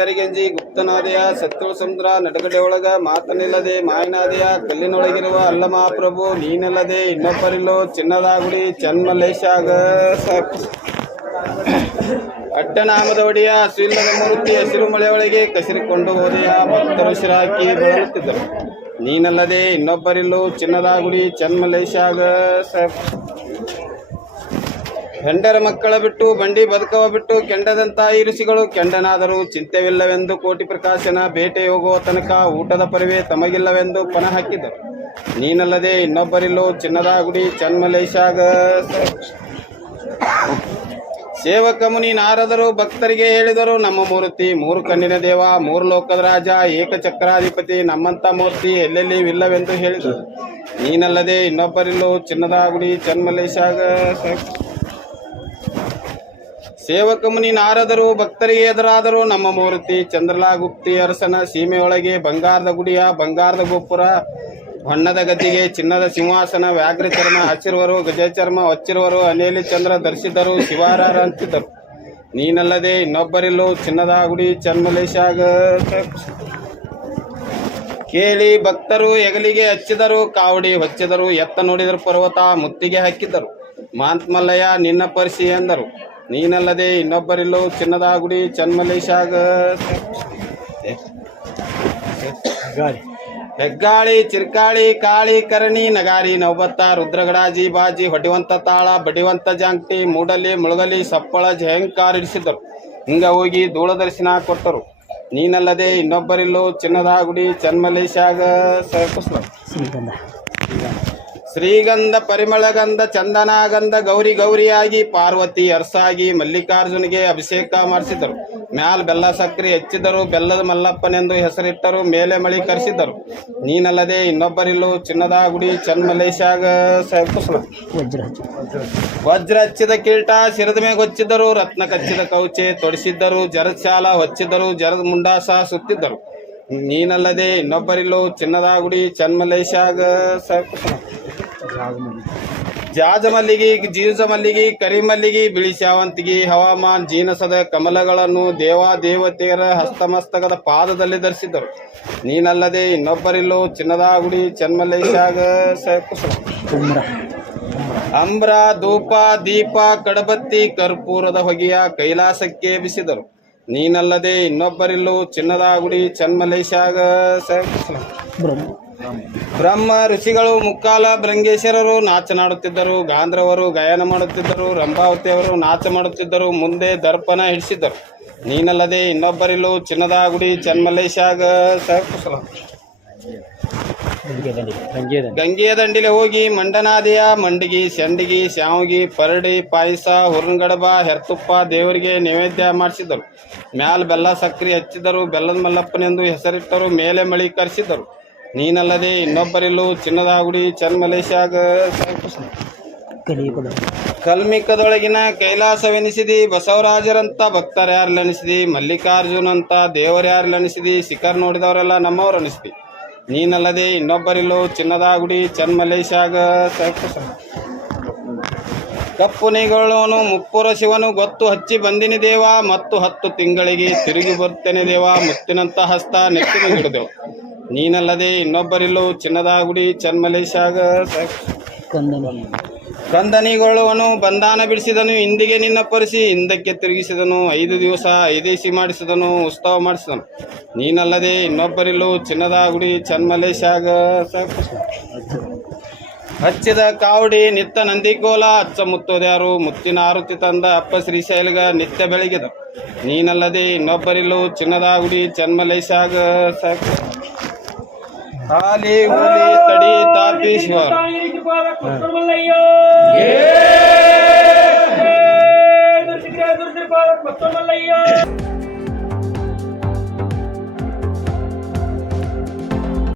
ಬಿತ್ತರಿಗೆಂಜಿ ಗುಪ್ತನಾದಿಯ ಸತ್ಯವ ಸಮುದ್ರ ನಡುಗಡೆ ಒಳಗ ಮಾತನಿಲ್ಲದೆ ಮಾಯನಾದೆಯ ಕಲ್ಲಿನೊಳಗಿರುವ ಅಲ್ಲ ಮಹಾಪ್ರಭು ನೀನಲ್ಲದೆ ಇನ್ನೊಬ್ಬರಿಲ್ಲೋ ಚಿನ್ನದ ಗುಡಿ ಚನ್ಮಲೇಶಾಗ ಅಡ್ಡನಾಮದ ಒಡೆಯ ಹಸಿಲ್ಲದ ಮೂರ್ತಿ ಹಸಿರು ಮಳೆಯೊಳಗೆ ಕಸಿರಿಕೊಂಡು ಹೋದೆಯ ಭಕ್ತರು ಶಿರಾಕಿ ಬರುತ್ತಿದ್ದರು ನೀನಲ್ಲದೆ ಇನ್ನೊಬ್ಬರಿಲ್ಲೋ ಚಿನ್ನದ ಗುಡಿ ಚನ್ಮಲೇಶಾಗ ಹೆಂಡರ ಮಕ್ಕಳ ಬಿಟ್ಟು, ಬಂಡಿ ಬದುಕವ ಬಿಟ್ಟು, ಕೆಂಡದಂತ ಇರಿಸಿಗಳು, ಕೆಂಡನಾದರೂ ಚಿಂತೆವಿಲ್ಲವೆಂದು ಕೋಟಿ ಪ್ರಕಾಶನ ಬೇಟೆ ಹೋಗುವ ತನಕ ಊಟದ ಪರಿವೆ ತಮಗಿಲ್ಲವೆಂದು ಪಣ ಹಾಕಿದರು. ನೀನಲ್ಲದೆ ಇನ್ನೊಬ್ಬರಿಲ್ಲೋ ಚಿನ್ನದ ಗುಡಿ ಚನ್ಮಲೇಶಾಗ ಸೇವಕ ಮುನಿ ನಾರದರು ಭಕ್ತರಿಗೆ ಹೇಳಿದರು, ನಮ್ಮ ಮೂರ್ತಿ ಮೂರು ಕಣ್ಣಿನ ದೇವ, ಮೂರು ಲೋಕದ ರಾಜ ಏಕಚಕ್ರಾಧಿಪತಿ ನಮ್ಮಂತ ಮೂರ್ತಿ ಎಲ್ಲೆಲ್ಲಿ ಇಲ್ಲವೆಂದು ಹೇಳಿದರು. ನೀನಲ್ಲದೆ ಇನ್ನೊಬ್ಬರಿಲ್ಲೋ ಚಿನ್ನದ ಗುಡಿ ಚನ್ಮಲೇಶಾಗ ಸೇವಕ ನಾರದರು, ಭಕ್ತರಿಗೆ ಎದುರಾದರು ನಮ್ಮ ಮೂರ್ತಿ ಚಂದ್ರಲಾಗುಪ್ತಿ ಅರಸನ ಸೀಮೆಯೊಳಗೆ, ಬಂಗಾರದ ಗುಡಿಯ ಬಂಗಾರದ ಗೋಪುರ ಹೊಣ್ಣದ ಗದ್ದಿಗೆ, ಚಿನ್ನದ ಸಿಂಹಾಸನ, ವ್ಯಾಘ್ರ ಚರ್ಮ ಹಚ್ಚಿರುವರು ಗಜ ಚರ್ಮ, ಹೊಚ್ಚಿರುವರು, ಅನೇಲಿ ಚಂದ್ರ ಧರಿಸಿದರು ಶಿವಾರ ಅಂತಿದ್ದರು ನೀನಲ್ಲದೆ ಇನ್ನೊಬ್ಬರಿಲ್ಲೋ, ಚಿನ್ನದ ಗುಡಿ ಚನ್ಮಲೇಶಾಗ ಕೇಳಿ ಭಕ್ತರು ಹೆಗಲಿಗೆ ಹಚ್ಚಿದರು, ಕಾವಡಿ ಹೊಚ್ಚಿದರು, ಎತ್ತ ನೋಡಿದರು ಪರ್ವತ ಮುತ್ತಿಗೆ ಹಾಕಿದ್ದರು. ಮಾಂತ್ಮಲ್ಲಯ್ಯ, ನಿನ್ನ ಪರಿಸಿ ಎಂದರು. ನೀನಲ್ಲದೆ ಇನ್ನೊಬ್ಬರಿಲ್ಲೋ ಚಿನ್ನದ ಗುಡಿ ಚನ್ಮಲೇಶಾಗ ಹೆಗ್ಗಾಳಿ ಚಿರ್ಕಾಳಿ ಕಾಳಿ ಕರಣಿ ನಗಾರಿ ನೌಬತ್ತ ರುದ್ರಗಡಾಜಿ ಬಾಜಿ ಹೊಡಿವಂತ ತಾಳ ಬಡಿವಂತ ಜಾಂಗ್ಟಿ ಮೂಡಲಿ ಮುಳುಗಲಿ ಸಪ್ಪಳ ಜಯಂಕಾರ ಇಡಿಸಿದ್ದರು. ಹಿಂಗ ಹೋಗಿ ದೂಳದರ್ಶನ ಕೊಟ್ಟರು. ನೀನಲ್ಲದೆ ಇನ್ನೊಬ್ಬರಿಲ್ಲೋ ಚಿನ್ನದ ಗುಡಿ ಚನ್ಮಲೇಶಾಗ ಶ್ರೀಗಂಧ ಪರಿಮಳಗಂಧ ಚಂದನಾಗಂಧ ಗೌರಿ ಗೌರಿಯಾಗಿ ಪಾರ್ವತಿ ಅರಸಾಗಿ ಮಲ್ಲಿಕಾರ್ಜುನಿಗೆ ಅಭಿಷೇಕ ಮಾಡಿಸಿದರು. ಮ್ಯಾಲ್ ಬೆಲ್ಲ ಸಕ್ರೆ ಹೆಚ್ಚಿದರು ಬೆಲ್ಲದ ಮಲ್ಲಪ್ಪನೆಂದು ಹೆಸರಿಟ್ಟರು, ಮೇಲೆ ಮಳಿ ಕರೆಸಿದರು ನೀನಲ್ಲದೆ ಇನ್ನೊಬ್ಬರಿಲ್ಲೋ ಚಿನ್ನದ ಗುಡಿ ಚನ್ಮಲೇಶಾಗ ವಜ್ರ ಹಚ್ಚು ವಜ್ರ ಹಚ್ಚಿದ ಕಿರೀಟ ಶಿರದ ಮೇಲೆ ಹೊಚ್ಚಿದ್ದರು, ರತ್ನ ಕಚ್ಚಿದ ಕೌಚೆ ತೊಡಿಸಿದ್ದರು, ಜರದ ಶಾಲ ಹೊಚ್ಚಿದ್ದರು, ಜರದ ಮುಂಡಾಸ ಸುತ್ತಿದ್ದರು. ನೀನಲ್ಲದೆ ಇನ್ನೊಬ್ಬರಿಲ್ಲೋ ಚಿನ್ನದ ಗುಡಿ ಚನ್ಮಲೇಶಾಗ ಜಾಜ ಮಲ್ಲಿಗೆ ಜೀವಜ ಮಲ್ಲಿಗೆ ಕರಿ ಮಲ್ಲಿಗೆ ಬಿಳಿ ಶಾವಂತಿಗೆ ಹವಾಮಾನ್ ಜೀನಸದ ಕಮಲಗಳನ್ನು ದೇವಾದೇವತೆಯರ ಹಸ್ತಮಸ್ತಕದ ಪಾದದಲ್ಲಿ ಧರಿಸಿದ್ದರು. ನೀನಲ್ಲದೆ ಇನ್ನೊಬ್ಬರಿಲ್ಲೋ ಚಿನ್ನದ ಗುಡಿ ಚನ್ಮಲೇಶಾಗ ಅಮ್ರ ಅಂಬ್ರ ಧೂಪ ದೀಪ ಕಡಬತ್ತಿ ಕರ್ಪೂರದ ಹೊಗೆಯ ಕೈಲಾಸಕ್ಕೆ ಬಿಸಿದರು. ನೀನಲ್ಲದೆ ಇನ್ನೊಬ್ಬರಿಲ್ಲೋ ಚಿನ್ನದ ಗುಡಿ ಚನ್ಮಲೇಶಾಗ ಬ್ರಹ್ಮ ಋಷಿಗಳು ಮುಕ್ಕಾಲ ಭೃಂಗೇಶ್ವರರು ನಾಚನಾಡುತ್ತಿದ್ದರು ಗಾಂಧ್ರವರು ಗಾಯನ ಮಾಡುತ್ತಿದ್ದರು, ರಂಭಾವತಿಯವರು ನಾಚ ಮಾಡುತ್ತಿದ್ದರು, ಮುಂದೆ ದರ್ಪಣ ಹಿಡಿಸಿದ್ದರು. ನೀನಲ್ಲದೆ ಇನ್ನೊಬ್ಬರಿಲ್ಲೂ ಚಿನ್ನದ ಗುಡಿ ಚನ್ಮಲೇಶಾಗ ಸಹಕುಶಲ ಗಂಗೆಯ ದಂಡಿಲೆ ಹೋಗಿ ಮಂಡನಾದಿಯ ಮಂಡಿಗಿ ಸಂಡಿಗಿ ಶಾವಗಿ ಪರಡಿ, ಪಾಯಸ ಹುರ್ಗಡಬ ಹೆರ್ತುಪ್ಪ ದೇವರಿಗೆ ನೈವೇದ್ಯ ಮಾಡಿಸಿದರು ಮ್ಯಾಲ ಬೆಲ್ಲ ಸಕ್ರಿ ಹಚ್ಚಿದರು ಬೆಲ್ಲದ ಮಲ್ಲಪ್ಪನೆಂದು ಹೆಸರಿಟ್ಟರು, ಮೇಲೆ ಮಳಿ ಕರೆಸಿದರು ನೀನಲ್ಲದೆ ಇನ್ನೊಬ್ಬರಿಲ್ಲೂ ಚಿನ್ನದ ಗುಡಿ ಚನ್ಮಲೇಶಾಗ ಕಲ್ಮಿಕದೊಳಗಿನ ಕೈಲಾಸವೆನಿಸಿದಿ ಬಸವರಾಜರಂತ ಭಕ್ತರ್ಯಾರ್ಲೆನಿಸಿದಿ ಮಲ್ಲಿಕಾರ್ಜುನಂತ ಲನಿಸಿದಿ ಶಿಖರ್ ನೋಡಿದವರೆಲ್ಲ ನಮ್ಮವ್ರು ಅನಿಸಿದಿ ನೀನಲ್ಲದೆ ಇನ್ನೊಬ್ಬರಿಲ್ಲೂ ಚಿನ್ನದ ಗುಡಿ ಚನ್ಮಲೇಶಾಗ ಸಕುಶ ಕಪ್ಪು ನೀಗೊಳ್ಳೋನು ಮುಪ್ಪುರ ಶಿವನು ಗೊತ್ತು ಹಚ್ಚಿ ಬಂದಿನಿ ದೇವ ಮತ್ತು ಹತ್ತು ತಿಂಗಳಿಗೆ ತಿರುಗಿ ಬರ್ತೇನೆ ದೇವ ಮುತ್ತಿನಂತ ಹಸ್ತ ನೆತ್ತಿನ ಹಿಡಿದೆವು ನೀನಲ್ಲದೆ ಇನ್ನೊಬ್ಬರಿಲ್ಲೋ ಚಿನ್ನದ ಗುಡಿ ಚನ್ಮಲೇಶಾಗ ಕಂದನಿಗೊಳ್ಳುವನು ಬಂಧಾನ ಬಿಡಿಸಿದನು, ಇಂದಿಗೆ ನಿನ್ನ ಪರಿಸಿ, ಹಿಂದಕ್ಕೆ ತಿರುಗಿಸಿದನು, ಐದು ದಿವಸ ಐದೇಸಿ ಮಾಡಿಸಿದನು, ಉತ್ಸವ ಮಾಡಿಸಿದನು. ನೀನಲ್ಲದೆ ಇನ್ನೊಬ್ಬರಿಲ್ಲೂ ಚಿನ್ನದ ಗುಡಿ ಚನ್ಮಲೇಶಾಗ ಹಚ್ಚಿದ ಕಾವಡಿ ನಿತ್ತ ನಂದಿಕೋಲ, ಅಚ್ಚ ಮುತ್ತೋದ್ಯಾರು, ಮುತ್ತಿನ ಆರುತಿ ತಂದ ಅಪ್ಪ ಶ್ರೀಶೈಲಗ ನಿತ್ಯ ಬೆಳಗಿದ. ನೀನಲ್ಲದೆ ಇನ್ನೊಬ್ಬರಿಲ್ಲೂ ಚಿನ್ನದ ಗುಡಿ ಚನ್ಮಲೇಶಾಗ ಸಾಕು ಹಾಲಿ ಹುಲಿ ತಡಿ ತಾಪಿ ಶಿವರು ದುರ್ಸಿಗ್ರೆ ದುರ್ಸಿರ್ಪಾದ ಮತ್ತೊಮ್ಮಲ್ಲಯ್ಯ